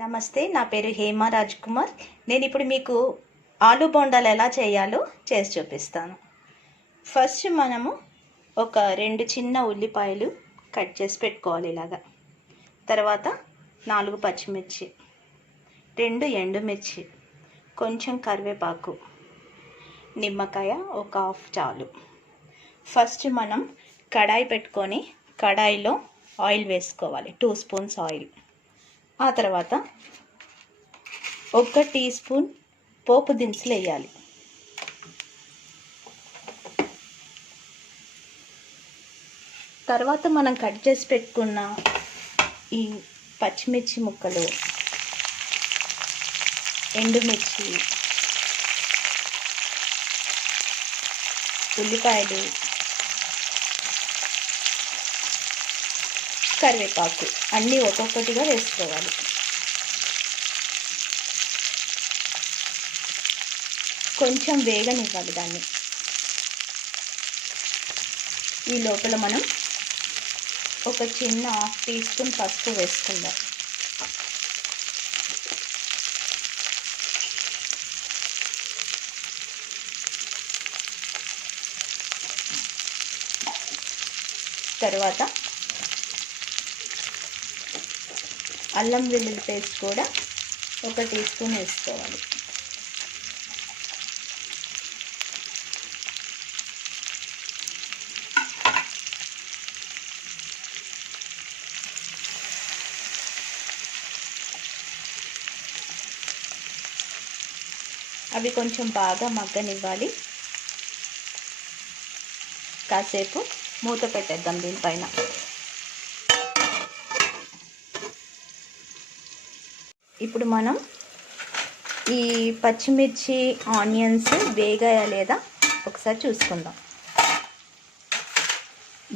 నమస్తే, నా పేరు హేమ రాజ్ కుమార్. నేను ఇప్పుడు మీకు ఆలు బోండాలు ఎలా చేయాలో చేసి చూపిస్తాను. ఫస్ట్ మనము ఒక 2 చిన్న ఉల్లిపాయలు కట్ చేసి పెట్టుకోవాలి ఇలాగా. తర్వాత 4 పచ్చిమిర్చి, 2 ఎండుమిర్చి, కొంచెం కరివేపాకు, నిమ్మకాయ ఒక హాఫ్ చాలు. ఫస్ట్ మనం కడాయి పెట్టుకొని కడాయిలో ఆయిల్ వేసుకోవాలి, 2 స్పూన్స్ ఆయిల్. ఆ తర్వాత 1 టీ స్పూన్ పోపు దినుసులు వేయాలి. తర్వాత మనం కట్ చేసి పెట్టుకున్న ఈ పచ్చిమిర్చి ముక్కలు, ఎండుమిర్చి, ఉల్లిపాయలు, కరివేపాకు అన్నీ ఒక్కొక్కటిగా వేసుకోవాలి. కొంచెం వేగనివ్వాలి దాన్ని. ఈ లోపల మనం ఒక చిన్న 1/2 టీ స్పూన్ పసుపు వేసుకుందాం. తర్వాత అల్లం వెల్లుల్లి పేస్ట్ కూడా 1 టీ స్పూన్ వేసుకోవాలి. అవి కొంచెం బాగా మగ్గనివ్వాలి. కాసేపు మూత పెట్టేద్దాం దీనిపైన. ఇప్పుడు మనం ఈ పచ్చిమిర్చి ఆనియన్స్ వేగాయా లేదా ఒకసారి చూసుకుందాం.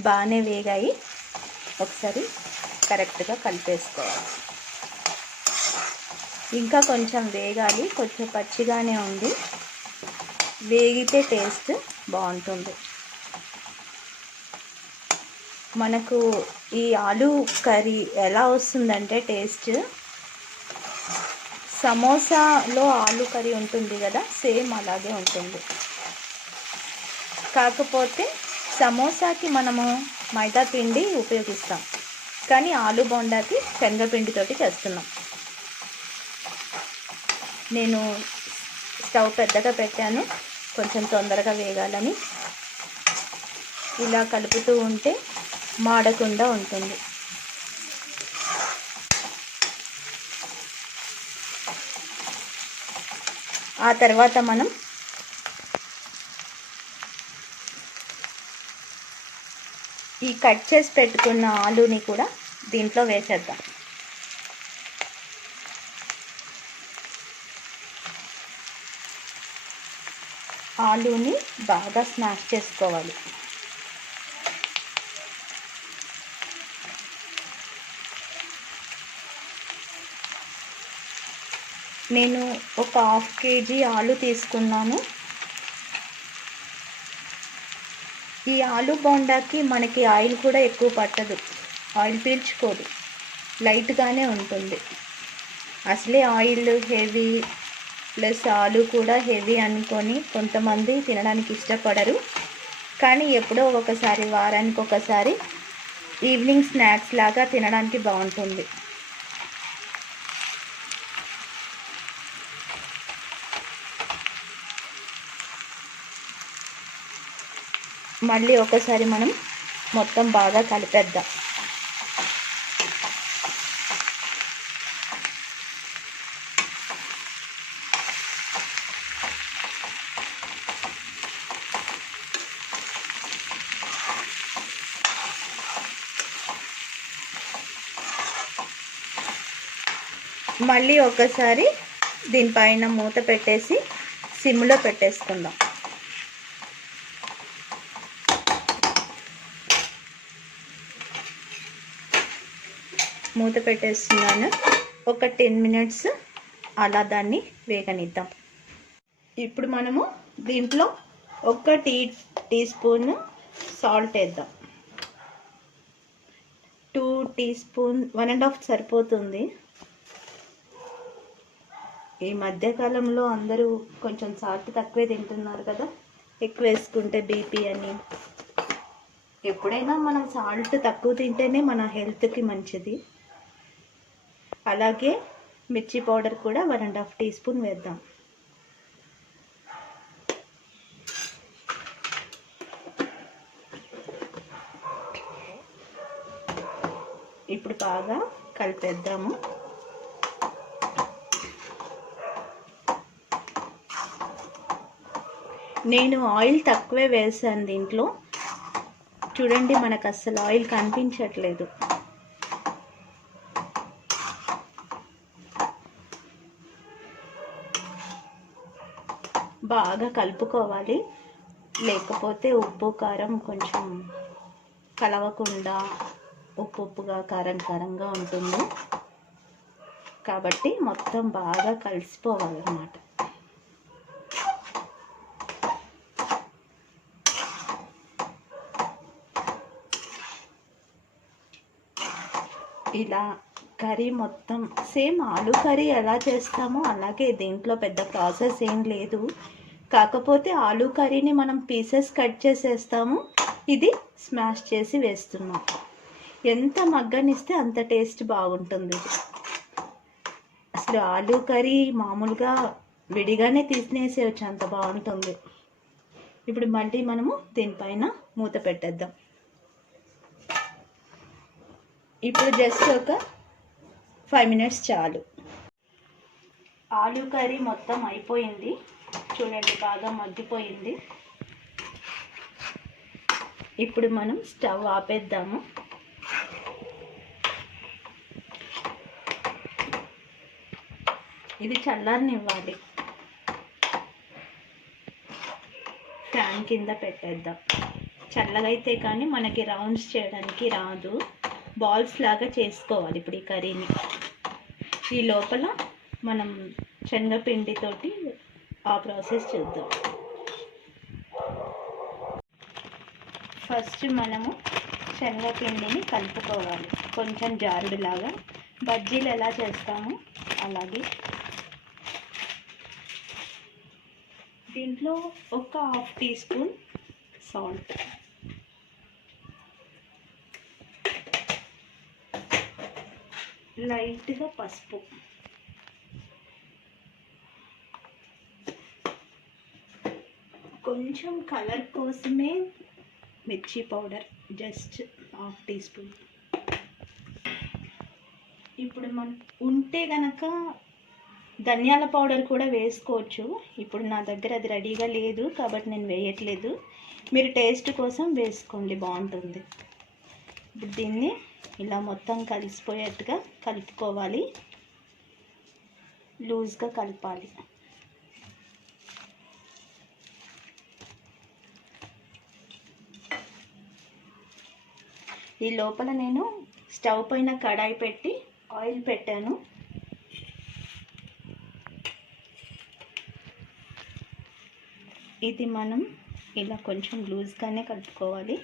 బాగానే వేగాయి. ఒకసారి కరెక్ట్గా కలిపేసుకోవాలి. ఇంకా కొంచెం వేగాలి, కొంచెం పచ్చిగానే ఉంది. వేగితే టేస్ట్ బాగుంటుంది. మనకు ఈ ఆలు కర్రీ ఎలా వస్తుందంటే టేస్ట్, సమోసాలో ఆలు కర్రీ ఉంటుంది కదా, సేమ్ అలాగే ఉంటుంది. కాకపోతే సమోసాకి మనము మైదా పిండి ఉపయోగిస్తాం, కానీ ఆలు బోండాకి శనగపిండితోటి చేస్తున్నాం. నేను స్టవ్ పెద్దగా పెట్టాను, కొంచెం తొందరగా వేగాలని. ఇలా కలుపుతూ ఉంటే మాడకుండా ఉంటుంది. ఆ తర్వాత మనం ఈ కట్ చేసి పెట్టుకున్న ఆలుని కూడా దీంట్లో వేసేద్దాం. ఆలుని బాగా స్మాష్ చేసుకోవాలి. నేను ఒక 1/2 కేజీ ఆలు తీసుకున్నాను. ఈ ఆలు బోండాకి మనకి ఆయిల్ కూడా ఎక్కువ పట్టదు, ఆయిల్ పీల్చుకోదు, లైట్గానే ఉంటుంది. అసలే ఆయిల్ హెవీ ప్లస్ ఆలు కూడా హెవీ అనుకొని కొంతమంది తినడానికి ఇష్టపడరు. కానీ ఎప్పుడో ఒకసారి, వారానికి ఒకసారి ఈవినింగ్ స్నాక్స్ లాగా తినడానికి బాగుంటుంది. మళ్ళీ ఒకసారి మనం మొత్తం బాగా కలిపేద్దాం. మళ్ళీ ఒకసారి దీనిపైన మూత పెట్టేసి సిమ్లో పెట్టేసుకుందాం. మూత పెట్టేస్తున్నాను. ఒక 10 మినిట్స్ అలా దాన్ని వేగనిద్దాం. ఇప్పుడు మనము దీంట్లో 1 టీ స్పూన్ సాల్ట్ వేద్దాం. 2 టీ స్పూన్, 1.5 సరిపోతుంది. ఈ మధ్యకాలంలో అందరూ కొంచెం సాల్ట్ తక్కువే తింటున్నారు కదా, ఎక్కువ వేసుకుంటే బీపీ అని. ఎప్పుడైనా మనం సాల్ట్ తక్కువ తింటేనే మన హెల్త్కి మంచిది. అలాగే మిర్చి పౌడర్ కూడా 1.5 టీ స్పూన్ వేద్దాం. ఇప్పుడు బాగా కలిపేద్దాము. నేను ఆయిల్ తక్కువే వేసాను దీంట్లో. చూడండి, మనకు అస్సలు ఆయిల్ కనిపించట్లేదు. బాగా కలుపుకోవాలి, లేకపోతే ఉప్పు కారం కొంచెం కలవకుండా ఉప్పుగా కారంగా ఉంటుంది. కాబట్టి మొత్తం బాగా కలిసిపోవాలన్నమాట. ఇలా కర్రీ మొత్తం సేమ్ ఆలు కర్రీ ఎలా చేస్తామో అలాగే, దీంట్లో పెద్ద ప్రాసెస్ ఏం లేదు. కాకపోతే ఆలు కర్రీని మనం పీసెస్ కట్ చేసేస్తాము, ఇది స్మాష్ చేసి వేస్తున్నాం. ఎంత మగ్గనిస్తే అంత టేస్ట్ బాగుంటుంది. అసలు ఆలు కర్రీ మామూలుగా విడిగానే తీసినేసేయచ్చు, అంత బాగుంటుంది. ఇప్పుడు మళ్ళీ మనము దీనిపైన మూత పెట్టేద్దాం. ఇప్పుడు జస్ట్ ఒక 5 మినిట్స్ చాలు. ఆలు కర్రీ మొత్తం అయిపోయింది. చూడండి, బాగా మగ్గిపోయింది. ఇప్పుడు మనం స్టవ్ ఆపేద్దాము. ఇది చల్లారనివ్వాలి. ఫ్యాన్ కింద పెట్టేద్దాం. చల్లగా అయితే కానీ మనకి రౌండ్స్ చేయడానికి రాదు, బాల్స్ లాగా చేసుకోవాలి. ఇప్పుడు ఈ కర్రీని ఈ లోపల మనం శనగపిండితోటి ఆ ప్రాసెస్ చూద్దాం. ఫస్ట్ మనము శనగపిండిని కలుపుకోవాలి, కొంచెం జారుడులాగా. బజ్జీలు ఎలా చేస్తాము అలాగే. దీంట్లో ఒక 1/2 టీ స్పూన్ సాల్ట్, లైట్గా పసుపు, కొంచెం కలర్ కోసమే మిర్చి పౌడర్, జస్ట్ 1/2 టీ స్పూన్. ఇప్పుడు మనం ఉంటే గనక ధనియాల పౌడర్ కూడా వేసుకోవచ్చు. ఇప్పుడు నా దగ్గర అది రెడీగా లేదు కాబట్టి నేను వేయట్లేదు. మీరు టేస్ట్ కోసం వేసుకోండి, బాగుంటుంది. ఇప్పుడు దీన్ని ఇలా మొత్తం కలిసిపోయేట్టుగా కలుపుకోవాలి, లూజ్గా కలపాలి. ఈ లోపల నేను స్టవ్ పైన కడాయి పెట్టి ఆయిల్ పెట్టాను. ఇది మనం ఇలా కొంచెం లూజ్గానే కలుపుకోవాలి.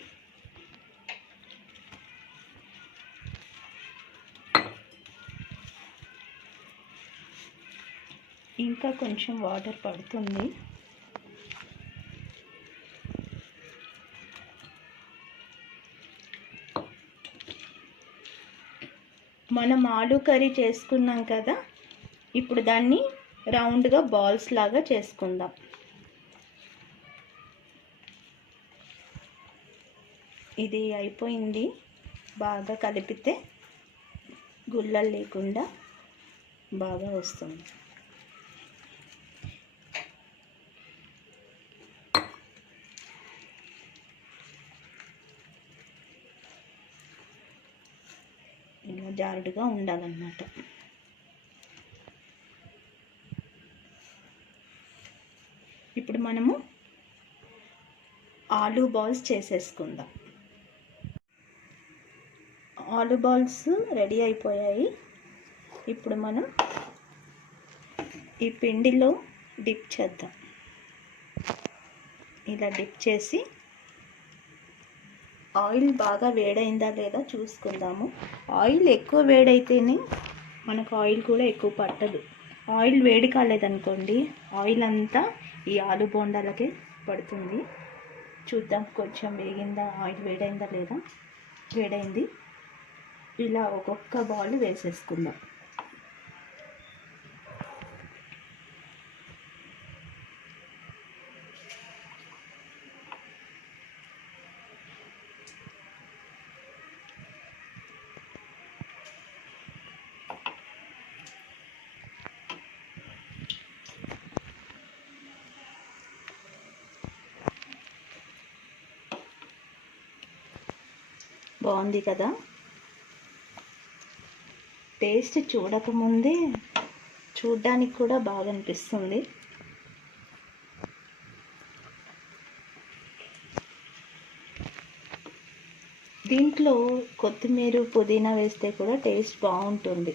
ఇంకా కొంచెం వాటర్ పడుతుంది. మనం ఆలు కర్రీ చేసుకున్నాం కదా, ఇప్పుడు దాన్ని రౌండ్గా బాల్స్ లాగా చేసుకుందాం. ఇది అయిపోయింది. బాగా కలిపితే గుల్లలు లేకుండా బాగా వస్తుంది. ఇలా జారుడుగా ఉండాలన్నమాట. ఇప్పుడు మనము ఆలు బాల్స్ చేసేసుకుందాం. ఆలు బాల్స్ రెడీ అయిపోయాయి. ఇప్పుడు మనం ఈ పిండిలో డిప్ చేద్దాం. ఇలా డిప్ చేసి ఆయిల్ బాగా వేడైందా లేదా చూసుకుందాము. ఆయిల్ ఎక్కువ వేడైతేనే మనకు ఆయిల్ కూడా ఎక్కువ పట్టదు. ఆయిల్ వేడి కాలేదనుకోండి, ఆయిల్ అంతా ఈ ఆలు బోండాలకి పడుతుంది. చూద్దాం కొంచెం వేగిందా, ఆయిల్ వేడైందా లేదా. వేడైంది. ఇలా ఒక్కొక్క బాల్ వేసేసుకుందాం. బాగుంది కదా. టేస్ట్ చూడకముందే చూడ్డానికి కూడా బాగా అనిపిస్తుంది. దీంట్లో కొత్తిమీర, పుదీనా వేస్తే కూడా టేస్ట్ బాగుంటుంది.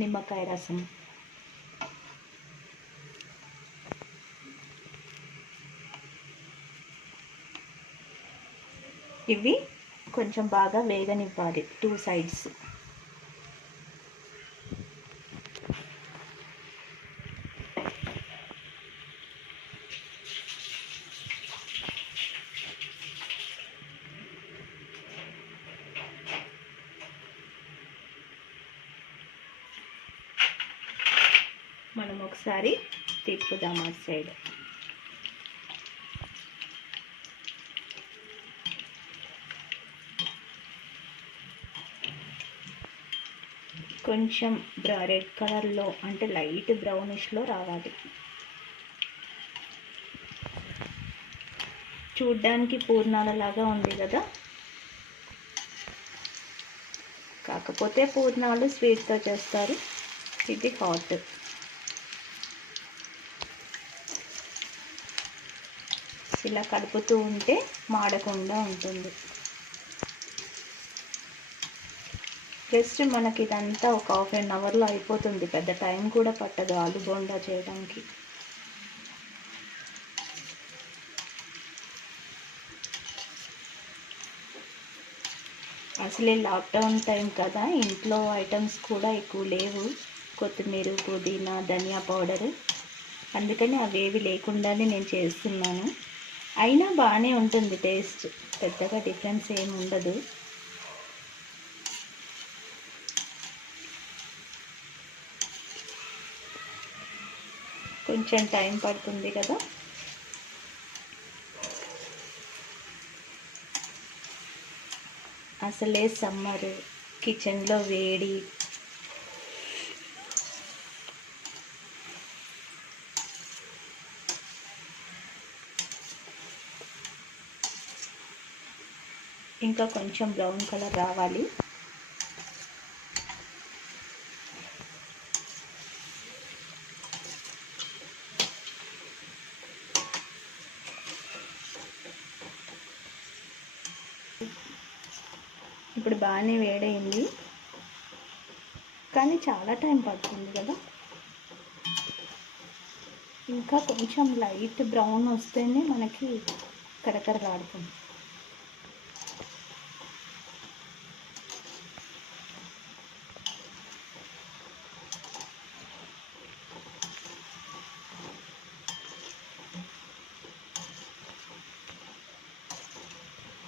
నిమ్మకాయ రసం. ఇవి కొంచెం బాగా వేగనివ్వాలి 2 సైడ్స్. మనం ఒకసారి తిప్పుదాం ఆ సైడ్. కొంచెం రెడ్ కలర్లో అంటే లైట్ బ్రౌనిష్లో రావాలి. చూడ్డానికి పూర్ణాలలాగా ఉంది కదా. కాకపోతే పూర్ణాలు స్వీట్తో చేస్తారు, ఇది హాట్. ఇలా కలుపుతూ ఉంటే మాడకుండా ఉంటుంది. జస్ట్ మనకి ఇదంతా ఒక 1/2 అవర్లో అయిపోతుంది. పెద్ద టైం కూడా పట్టదు ఆలు బోండా చేయడానికి. అసలే లాక్డౌన్ టైం కదా, ఇంట్లో ఐటమ్స్ కూడా ఎక్కువ లేవు. కొత్తిమీర, పుదీనా, ధనియా పౌడరు, అందుకని అవేవి లేకుండానే నేను చేస్తున్నాను. అయినా బాగానే ఉంటుంది టేస్ట్, పెద్దగా డిఫరెన్స్ ఏమి ఉండదు. కొంచెం టైం పడుతుంది కదా. అసలే సమ్మర్, కిచెన్లో వేడి. ఇంకా కొంచెం బ్రౌన్ కలర్ రావాలి. ఇప్పుడు బాగానే వేడైంది, కానీ చాలా టైం పడుతుంది కదా. ఇంకా కొంచెం లైట్ బ్రౌన్ వస్తేనే మనకి కరకరలాడుతుంది.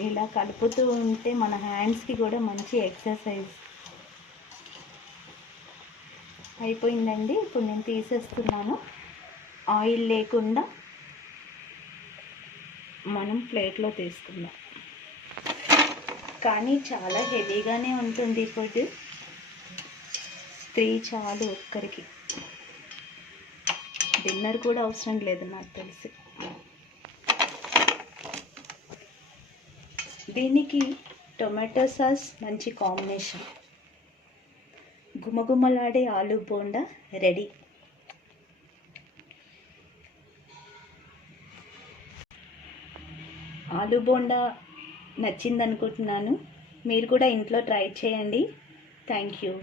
ఇలా కలుపుతూ ఉంటే మన హ్యాండ్స్కి కూడా మంచి ఎక్సర్సైజ్. అయిపోయిందండి. ఇప్పుడు నేను తీసేస్తున్నాను. ఆయిల్ లేకుండా మనం ప్లేట్లో తీసుకుందాం. కానీ చాలా హెవీగానే ఉంటుంది ఫుడ్. 3 చాలు ఒక్కరికి. డిన్నర్ కూడా అవసరం లేదు నాకు తెలిసి. దీనికి టొమాటో సాస్ మంచి కాంబినేషన్. గుమగుమలాడే ఆలు బోండా రెడీ. ఆలు బోండా నచ్చిందనుకుంటున్నాను. మీరు కూడా ఇంట్లో ట్రై చేయండి. Thank you.